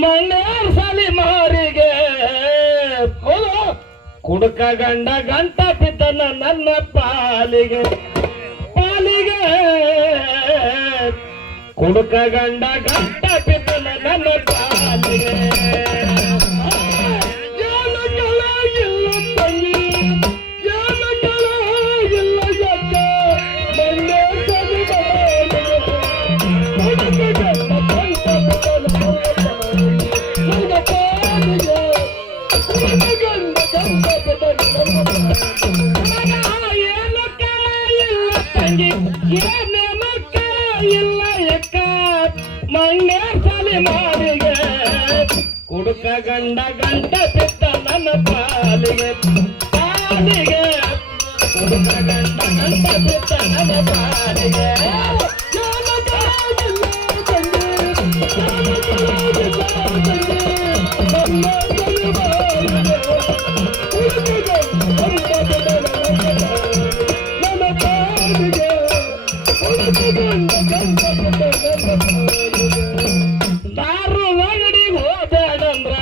ಮಣ್ಣೇರ್ ಸಲಿ ಮಾರಿಗೆ ಕುಡುಕ ಗಂಡ ಗಂಟ ಬಿದ್ದನ ನನ್ನ ಪಾಲಿಗೆ ಕುಡುಕ ಗಂಡ ಗಂಟ ಬಿದ್ದನ ನನ್ನ ಪಾಲಿಗೆ ಮಣ್ಣೇರ್ ಸಲಿ ಮಾರಿಗೆ ಕುಡುಕ ಗಂಡ ಗಂಟ ಬಿದ್ದ ನನ್ನ ಪಾಲಿಗೆ ಕುಡುಕ ಗಂಡ ಗಂಟ ಬಿದ್ದ ನನ್ನ ಪಾಲಿಗೆ ದಾರು ಅಂಗಡಿ ಹೋದಾಡಂದ್ರ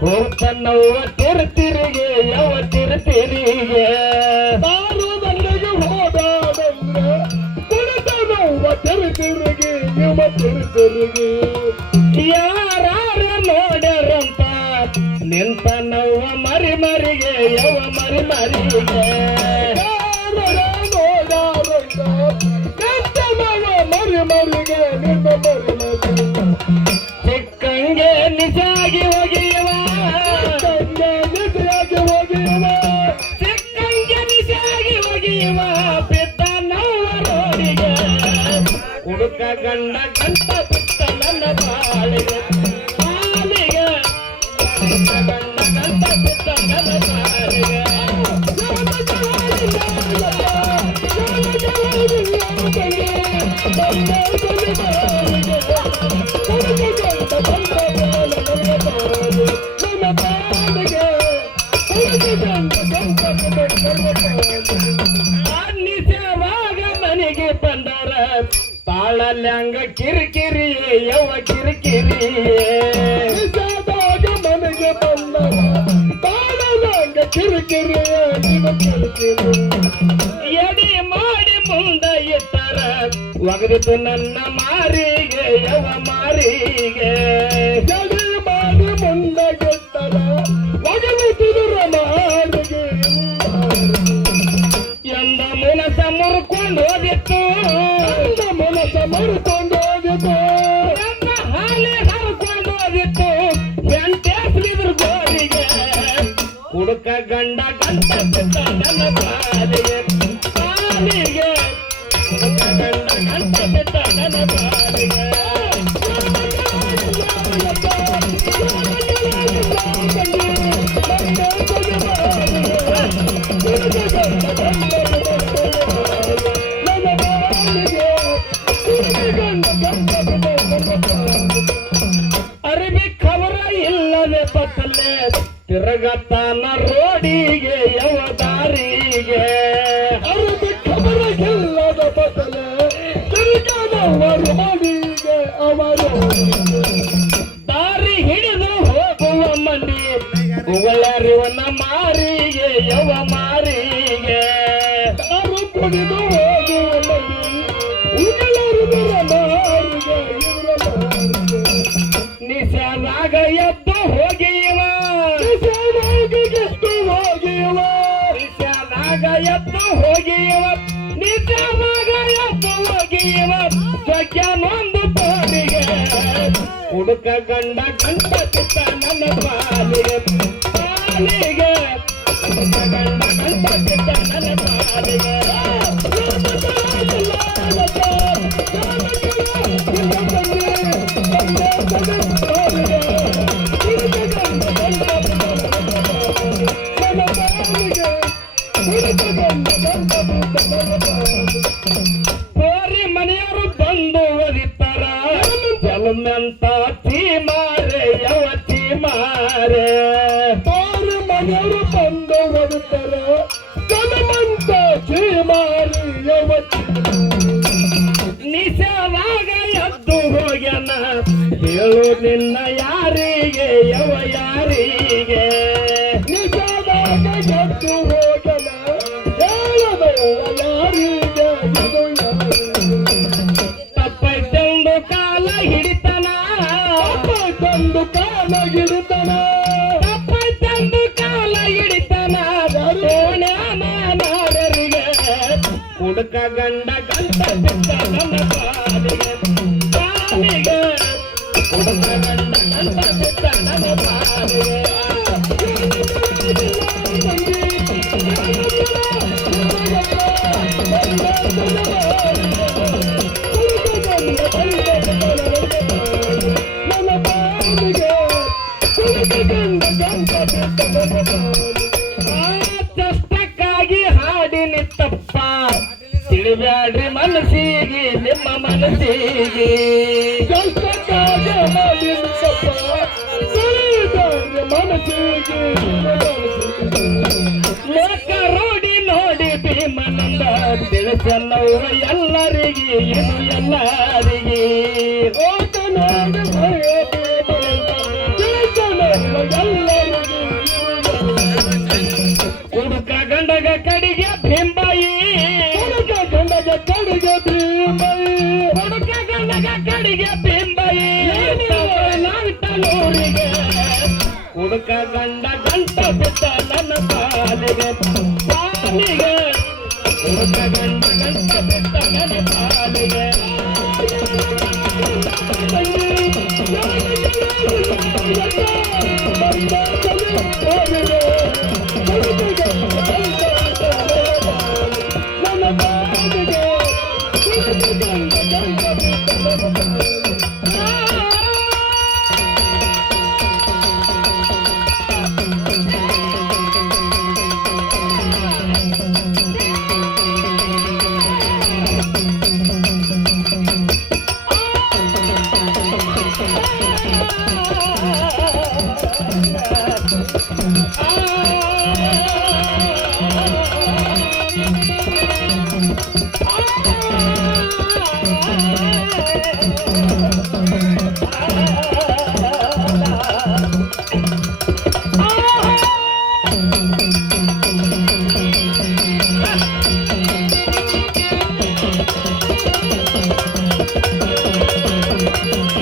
ಹೋಗ್ತನ್ನವ್ವ ತಿರುತಿರಿಗೆ ಯಾವ ತಿರುತಿರಿಗೆ ದಾರು ಅಂಗಡಿಗೆ ಹೋದಾಡಂದ್ರ ಕುಡಿತನವ್ವ ತಿರುತಿರಿಗೆ ಯಾವ ತಿರುತಿರಿಗೆ ಯಾರ ನೋಡ್ಯಾರಂತ ನಿಂತನವ್ವ ಮರಿ ಮರಿಗೆ ಯಾವ ಮರಿ ಮರಿಗೆ ಸಿಕ್ಕಂಗೆ ನಿಜಾಗಿ ಹೋಗಿವ ಸಿಕ್ಕಂಗೆ ನಿಜಾಗಿ ಹೋಗಿವ ಬಿದ್ದ ನೋವ ರೋಡಿಗೆ ಹುಡುಕ ಗಂಡ ಗಂಟ ಬಿದ್ದ ನನ್ನ ಬಾಳಿಗೆ ಹುಡುಕ ಗಂಡ ಗಂಟ ಬಿದ್ದ ನನ್ನ ಬಾಳಿಗೆ ಮನೆಗೆ ಬಂದರ ತಾಳಲ್ಯಾಂಗ ಕಿರಿಕಿರಿ ಯಾವ ಕಿರಿಕಿರಿ ಮನೆಗೆ ಬಂದರ ತಾಳಲ್ಯಾಂಗ ಕಿರಿಕಿರಿ ಎಡಿ ಮಾಡಿ ಮುಂದ ಇಟ್ಟರ ಒಗದಿತು ನನ್ನ ಮಾರಿಗೆ ಯಾವ ಮಾರಿಗೆ ಎಡಿ ಮಾಡಿ ಮುಂದ ಇಟ್ಟರ ಒಗದಿತು ಮಾರಿಗೆ ಎಂದ ಮುನಸ ಮುರ್ಕೊಂಡು ಹೋದಿತ್ತು ನನ್ನ ಹಾಲೆ ಹರ್ಕೊಂಡು ಹೋದಿತ್ತು ಬೆಂಟೇಸ್ಲಿದ್ರು ಗೋರಿಗೆ ಹುಡುಕ ಗಂಡ ಗಂಟ ಬಿದ್ದ ನನ್ನ ಪಾಲಿಗೆ ಹುಡುಕ ಗಂಡ ಗಂಟ ಬಿದ್ದ ನನ್ನ ಪಾಲಿಗೆ ಅರಿವಿ ಖಬರ ಇಲ್ಲದೆ ಪತ್ತಲೆ ತಿರುಗತಾನ ರೋಡಿಗೆ ಯಾವ ದಾರಿಗೆ ಅರಿವಿ ಖಬರ ಇಲ್ಲದ ಪತ್ತಲೆ ತಿರುಗದವ ರೋಡಿಗೆ ಅವರು ದಾರಿ ಹಿಡಿದು ಹೋಗುವ ಮಂಡಿ ಉಗಳರಿವನ ಮಾರಿಗೆ ಯಾವ ಮಾರಿಗೆ ದಾರು ಕುಡಿದು ಹೋಗುವ ಮಂಡಿ ಉಗಳರಿವನ ಮಾರಿಗೆ ನಿಶಾದಾಗ ಎದ್ದು ಹೋಗಿವ ನಿಶಾದಾಗ ಎದ್ದು ಹೋಗಿವ ನಿಶಾದಾಗ ಎದ್ದು ಹೋಗಿವ ನಿಶಾದಾಗ ಎದ್ದು ಹೋಗಿವ ಸ್ವಜ್ಞನೊಂದು ಪಾಲಿಗೆ ಹುಡುಕ ಗಂಡ ಗಂಟ ಬಿದ್ದ ನನ್ನ ಪಾಲಿಗೆ ಹುಡುಕ ಗಂಡ ಗಂಟ ಬಿದ್ದ ನನ್ನ ಪಾಲಿಗೆ ಹೋರಿ ಮನೆಯವರು ಬಂದು ಒದಿತಾರ ಜಲಮೆಂತ ಚೀಮಾರೆ ಯಾವ ಚೀಮಾರೆ ಹೋರಿ ಮನೆಯವರು ಬಂದು ಒದಿತಾರ ಜಲಮಂತ ಚೀಮಾರಿ ಯಾವ ನಿಶಾವಾಗ ಎದ್ದು ಹೋಗ್ಯಾನ ಹೇಳು ನಿನ್ನ ಯಾರಿಗೆ ಯವ ಯಾರಿಗೆ ನಿಜದಾಗ ಗೆದ್ದು ಹೋಗಲ ಹೇಳಬೇಡ ಯಾರಿಗೆ ಇದು ತಪ್ಪೈತೆಂದು ಕಾಲ ಹಿಡಿತನ ತಪ್ಪೈತೆಂದು ಕಾಲ ಹಿಡಿತನ ತಪ್ಪೈತೆಂದು ಕಾಲ ಹಿಡಿತನ ನಾರರಿಗೆ ಹುಡುಕ ಗಂಡ ಗಂಟ ಬಿಟ್ಟ ನನ್ನ ಪಾಲಿಗೆ ಪಾಲಿಗೆ ಹುಡುಕ ಗಂಡ ಗಂಟ ಬಿಟ್ಟ ನನ್ನ ಪಾಲಿಗೆ ಕಷ್ಟಕ್ಕಾಗಿ ಹಾಡಿನಿ ತಪ್ಪ ತಿಳಿಬ್ಯಾಡ್ರಿ ಮನಸ್ಸಿಗೆ ನಿಮ್ಮ ಮನಸ್ಸಿಗೆ ಕಷ್ಟಕ್ಕಾಗಿ ಹಾಡಿನಿ ತಪ್ಪ ತಿಳಿಬ್ಯಾಡ್ರಿ ಮನಸ್ಸಿಗೆ ಲೋಕ ರೋಡಿ ನೋಡಿ ಭೀಮನಂದ ತಿಳಿಸನವ ಎಲ್ಲರಿಗೆ ಇದು ಎಲ್ಲರಿಗೆ ಓಟ ನೋಡಿ ಹುಡುಕ ಗಂಡಗ ಕಡಿಗೆ ಭೀಂಬಾಯಿ ಹುಡುಕ ಗಂಡಗ ಕಡಿಗೆ ಭೀಂಬಾಯಿ ಹುಡುಕ ಗಂಡಗ ಕಡಿಗೆ ಭೀಂಬಾಯಿ ನಾವಿಟ್ಟನೂರಿಗೆ ಹುಡುಕ ಗಂಡ ಗಂಟ ಬಿಟ್ಟ ನನ್ನ ಪಾಲಿಗೆ ಪಾಲಿಗೆ ಹುಡುಕ ಗಂಡ ಗಂಟ ಬಿಟ್ಟ ನನ್ನ ಪಾಲಿಗೆ